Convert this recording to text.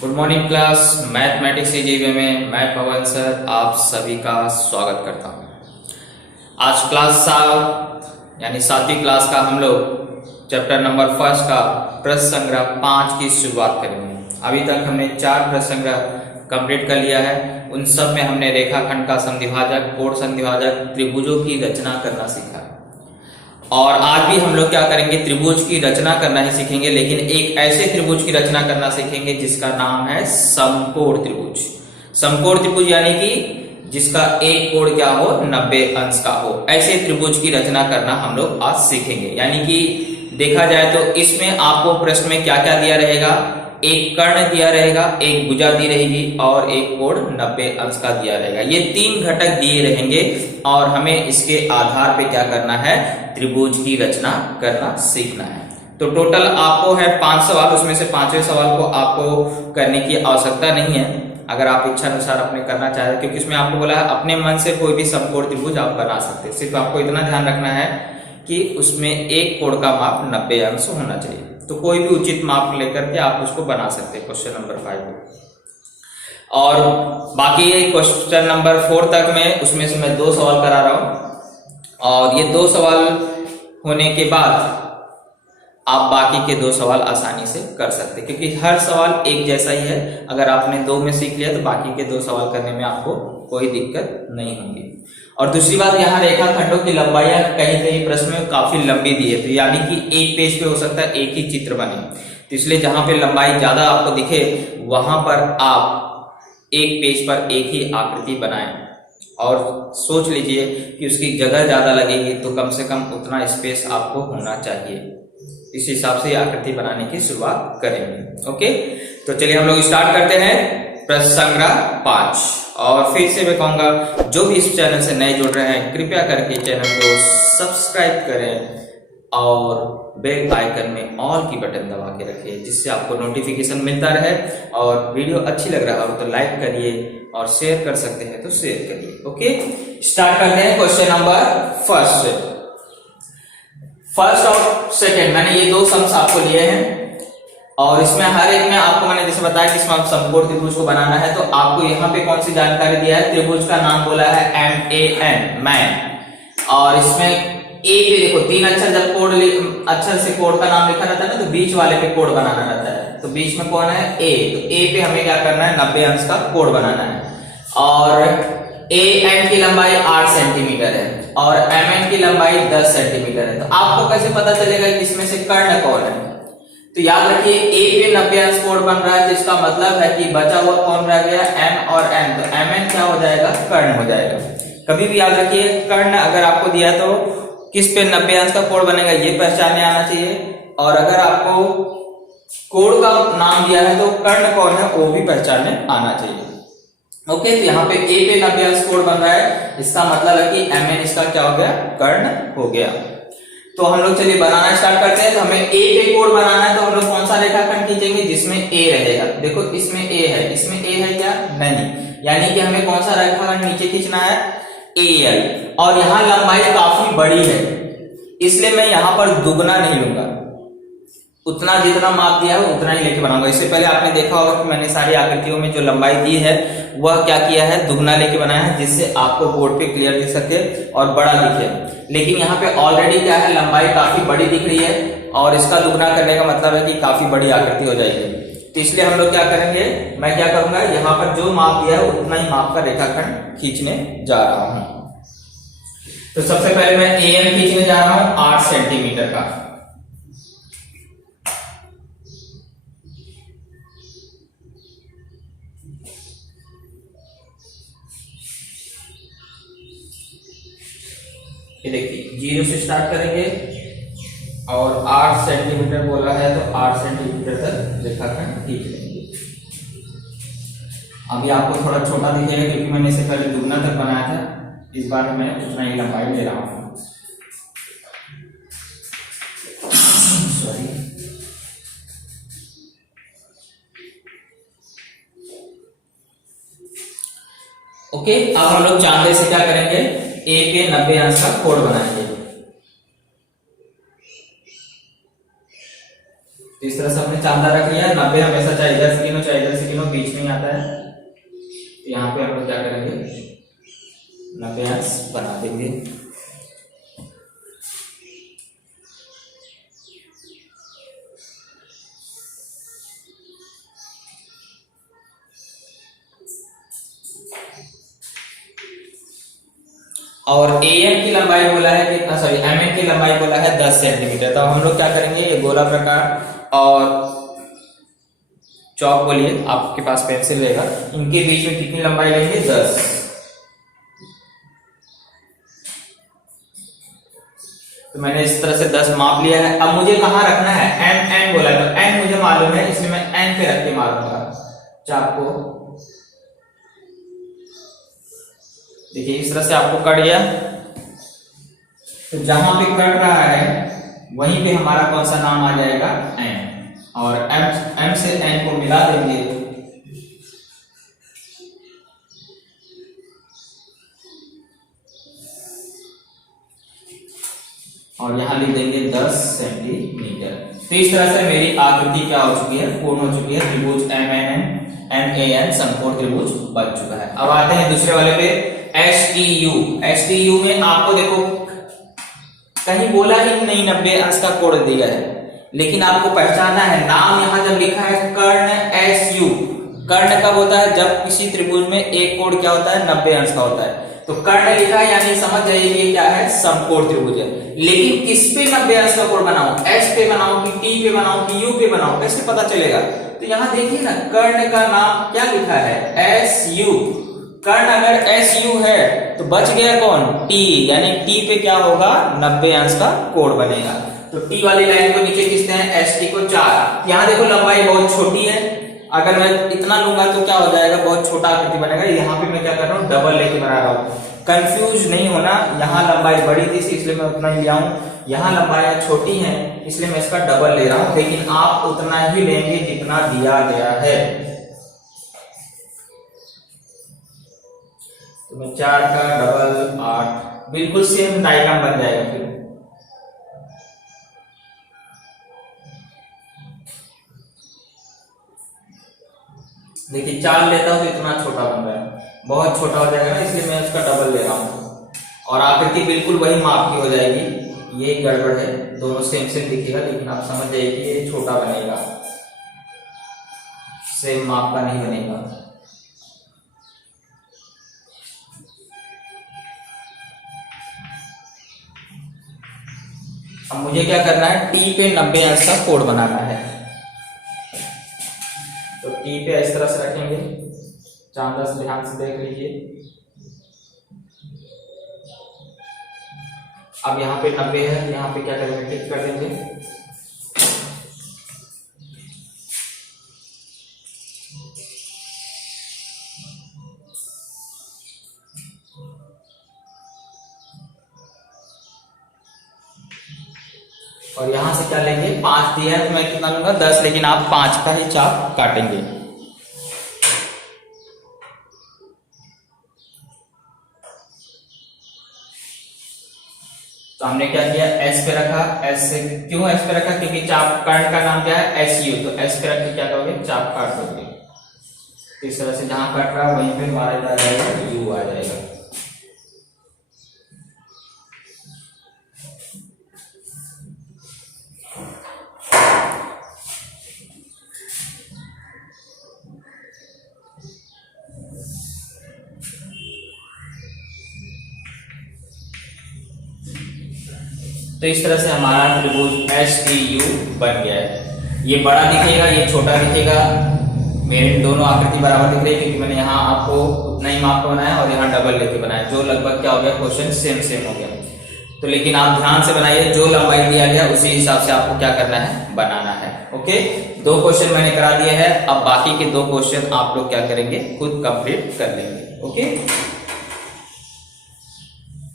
Good morning class. Mathematics CGV में मैं पवन sir आप सभी का स्वागत करता हूँ। आज क्लास 7 यानी 7वीं क्लास का हम लोग चैप्टर नंबर 1 का प्रश्न संग्रह 5 की शुरुआत करेंगे। अभी तक हमने 4 प्रश्न संग्रह कंप्लीट कर लिया है। उन सब में हमने रेखाखंड का समद्विभाजक, कोण समद्विभाजक, त्रिभुजों की रचना करना सीखा और आज भी हम लोग क्या करेंगे, त्रिभुज की रचना करना ही सीखेंगे, लेकिन एक ऐसे त्रिभुज की रचना करना सीखेंगे जिसका नाम है समकोण त्रिभुज। समकोण त्रिभुज यानी कि जिसका एक कोण क्या हो, 90 अंश का हो। ऐसे त्रिभुज की रचना करना हम लोग आज सीखेंगे। यानी कि देखा जाए तो इसमें आपको प्रश्न में क्या क्या दिया रहेगा, एक कर्ण दिया रहेगा, एक भुजा दी रहेगी और एक कोण 90 अंश का दिया रहेगा। ये 3 घटक दिए रहेंगे और हमें इसके आधार पे क्या करना है, त्रिभुज की रचना करना सीखना है। तो टोटल आपको है 5 सवाल, उसमें से 5वें सवाल को आपको करने की आवश्यकता नहीं है अगर आप इच्छा अनुसार अपने करना चाह रहे हैं, क्योंकि इसमें आपको बोला है अपने मन से कोई भी समकोण त्रिभुज आप बना सकते हैं। सिर्फ आपको इतना ध्यान रखना है कि उसमें एक कोण का माप 90 अंश होना चाहिए। तो कोई भी उचित माप लेकर के आप उसको बना सकते हैं क्वेश्चन नंबर 5 को। और बाकी क्वेश्चन नंबर 4 तक में उसमें से मैं 2 सवाल करा रहा हूं और ये 2 सवाल होने के बाद आप बाकी के 2 सवाल आसानी से कर सकते हैं, क्योंकि हर सवाल एक जैसा ही है। अगर आपने 2 में सीख लिया तो बाकी के 2 सवाल करने में आपको कोई दिक्कत नहीं होगी। और दूसरी बात, यहाँ रेखाखंडों की लंबाइयां कहीं कहीं प्रश्न में काफी लंबी दी है, तो यानी कि एक पेज पे हो सकता है एक ही चित्र बने, तो इसलिए जहां पे लंबाई ज्यादा आपको दिखे वहां पर आप एक पेज पर एक ही आकृति बनाएं और सोच लीजिए कि उसकी जगह ज्यादा लगेगी तो कम से कम उतना स्पेस आपको होना चाहिए। इस हिसाब से आकृति बनाने की शुरुआत करेंगे। ओके, तो चलिए हम लोग स्टार्ट करते हैं प्रश्न संग्रह 5। और फिर से मैं कहूंगा जो भी इस चैनल से नए जुड़ रहे हैं कृपया करके चैनल को सब्सक्राइब करें और बेल आइकन में ऑल की बटन दबा के रखिए, जिससे आपको नोटिफिकेशन मिलता रहे। और वीडियो अच्छी लग रहा हो तो लाइक करिए और शेयर कर सकते हैं तो शेयर करिए। ओके, स्टार्ट करते हैं क्वेश्चन नंबर फर्स्ट और सेकेंड। मैंने ये 2 सम्स आपको लिए हैं और इसमें हर एक में आपको मैंने जैसे बताया कि इसमें आप समकोण त्रिभुज को बनाना है, तो आपको यहाँ पे कौन सी जानकारी दिया है, त्रिभुज का नाम बोला है MAN, मैन। और इसमें ए पे देखो 3 अक्षर, जब कोण अक्षर से कोण का नाम लिखा रहता है ना, तो बीच वाले पे कोण बनाना रहता है। तो बीच में कौन है, ए, तो ए पे हमें क्या करना है, 90 अंश का कोण बनाना है। और AN की लंबाई 8 सेंटीमीटर है और MN की लंबाई 10 सेंटीमीटर है। तो आपको कैसे पता चलेगा कि इसमें से कर्ण कौन है, तो याद रखिए ए पे 90 अंश कोण बन रहा है, तो इसका मतलब है कि बचा हुआ कौन रह गया, M और N, तो MN क्या हो जाएगा, कर्ण हो जाएगा। कभी भी याद रखिए कर्ण अगर आपको दिया तो किस पे 90 अंश का कोण बनेगा ये पहचानने आना चाहिए, और अगर आपको कोण का नाम दिया है तो कर्ण कौन है वो भी पहचानने आना चाहिए। ओके, तो यहाँ पे ए पे 90 अंश कोण बन रहा है, इसका मतलब है कि MN इसका क्या हो गया, कर्ण हो गया। तो हम लोग चलिए बनाना स्टार्ट करते हैं। तो हमें ए पे कोण बनाना है, तो हम लोग कौन सा रेखाखंड खींचेंगे जिसमें ए रहेगा। देखो इसमें ए है, इसमें ए है क्या, नहीं, यानी कि हमें कौन सा रेखाखंड नीचे खींचना है, AL। और यहाँ लंबाई काफी बड़ी है, इसलिए मैं यहाँ पर दुगना नहीं लूंगा, उतना जितना माप दिया है उतना ही लेके बनाऊंगा। इससे पहले आपने देखा होगा कि मैंने सारी आकृतियों में जो लंबाई दी है वह क्या किया है, दुगना लेके बनाया है, जिससे आपको बोर्ड पे क्लियर दिख सके और बड़ा दिखे। लेकिन यहाँ पे ऑलरेडी क्या है, लंबाई काफी बड़ी दिख रही है और इसका दुगना करने का मतलब है कि काफी बड़ी आकृति हो जाएगी। तो इसलिए हम लोग क्या करेंगे, मैं क्या करूंगा, यहाँ पर जो माप दिया है उतना ही माप का रेखाखंड खींचने जा रहा हूं। तो सबसे पहले मैं AN खींचने जा रहा हूं 8 सेंटीमीटर का। ये देखिए 0 से स्टार्ट करेंगे और 8 सेंटीमीटर बोला है तो 8 सेंटीमीटर तक रेखाखंड खींच लेंगे। अभी आपको थोड़ा छोटा दिखेगा क्योंकि मैंने इसे पहले दुगना तक बनाया था, इस बार मैं उतना ही लंबाई ले रहा हूं। सॉरी, ओके, अब हम लोग चांदे से क्या करेंगे, ए पे 90 अंश का कोण बनाएंगे। इस तरह से हमने चांदा रख लिया, 90 हमेशा चाहे इधर से गिनो चाहे इधर से तीनों बीच में ही आता है। तो यहाँ पे हम लोग क्या करेंगे, 90 अंश बना देंगे। और AM की लंबाई बोला है कितना, सॉरी MM की लंबाई बोला है 10 सेंटीमीटर। तो हम लोग क्या करेंगे, ये गोला प्रकार और चौक बोलिए, आपके पास पेंसिल रहेगा, इनके बीच में कितनी लंबाई लेंगे, 10। तो मैंने इस तरह से 10 माप लिया है। अब मुझे कहां रखना है, N बोला है, तो N मुझे मालूम है, इसलिए मैं N पे रख के मारूंगा चाप को। देखिए इस तरह से आपको कट गया। तो जहां पे कट रहा है वहीं पे हमारा कौन सा नाम आ जाएगा, M, और M से N को मिला देंगे। और यहां लिख देंगे 10 सेंटीमीटर। तो इस तरह से मेरी आकृति क्या हो चुकी है, पूर्ण हो चुकी है। त्रिभुज MAN समकोण त्रिभुज बन चुका है। अब आते हैं दूसरे वाले पे, STU में आपको देखो कहीं बोला ही नहीं 90 अंश का कोण दिया है, लेकिन आपको पहचानना है। नाम यहां जब लिखा है कर्ण SU, कर्ण कब होता है, जब किसी त्रिभुज में एक कोण क्या होता है, 90 अंश का होता है। तो कर्ण लिखा है यानी समझ जाइए कि क्या है, समकोण त्रिभुज है। लेकिन किस पे 90 अंश का कोण बनाऊं, S पे बनाऊं कि T पे बनाऊं कि U पे बनाऊं, कैसे पता चलेगा। तो यहां देखिए ना, कर्ण का नाम क्या लिखा है, SU। कर्ण अगर SU है तो बच गया कौन, T, यानी T पे क्या होगा, 90 अंश का कोण बनेगा। तो T वाली लाइन को नीचे खींचते हैं, ST को 4। यहां देखो लंबाई बहुत छोटी है, अगर मैं इतना लूंगा तो क्या हो जाएगा, बहुत छोटा आकृति बनेगा। यहाँ पे मैं क्या कर रहा हूँ, डबल लेके बना रहा हूँ। कंफ्यूज नहीं होना, यहाँ लंबाई बड़ी थी इसलिए मैं उतना ही लिया हूँ, यहाँ लंबाई छोटी है इसलिए मैं इसका डबल ले रहा हूँ, लेकिन आप उतना ही लेंगे जितना दिया गया है। तो मैं 4 का डबल 8, बिल्कुल सेम डायग्राम बन जाएगा। फिर देखिए 4 लेता हूं तो इतना छोटा बन रहा है, बहुत छोटा हो जाएगा ना, इसलिए मैं उसका डबल ले रहा हूं। और आकृति बिल्कुल वही माप की हो जाएगी। ये गड़बड़ है, दोनों सेम सेम दिखेगा, लेकिन आप समझ जाइए कि ये छोटा बनेगा, सेम माप का नहीं बनेगा। अब मुझे क्या करना है, T पे 90 अंश का कोण बनाना है। तो T पे इस तरह से रखेंगे, चांदा से ध्यान से देख लीजिए। अब यहाँ पे 90 है, यहाँ पे क्या करेंगे, टिक कर देंगे। और यहां से क्या लेंगे, 5 दिया है तो मैं कितना लूंगा, 10, लेकिन आप 5 का ही चाप काटेंगे। तो हमने क्या किया, S पे रखा। S से क्यों S पे रखा, क्योंकि चाप कर्ण का नाम क्या है, SU, तो S पे रख के क्या करोगे, चाप काट दोगे। इस तरह से जहां काट रहा वहीं पे हमारा क्या आ जाएगा, U आ जाएगा। तो इस तरह से हमारा त्रिभुज STU बन गया है। ये बड़ा दिखेगा, ये छोटा दिखेगा, मेरे दोनों आकृति बराबर दिख रही है क्योंकि मैंने यहाँ आपको उतना ही माप का बनाया और यहाँ डबल लेके बनाया, जो लगभग क्या हो गया, क्वेश्चन सेम हो गया। तो लेकिन आप ध्यान से बनाइए, जो लंबाई दिया गया उसी हिसाब से आपको क्या करना है, बनाना है। ओके, 2 क्वेश्चन मैंने करा दिए हैं, अब बाकी के 2 क्वेश्चन आप लोग क्या करेंगे, खुद कंप्लीट कर लेंगे। ओके।